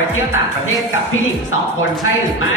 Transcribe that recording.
ไปเที่ยวต่างประเทศกับพี่หนิงสองคนใช่หรือไม่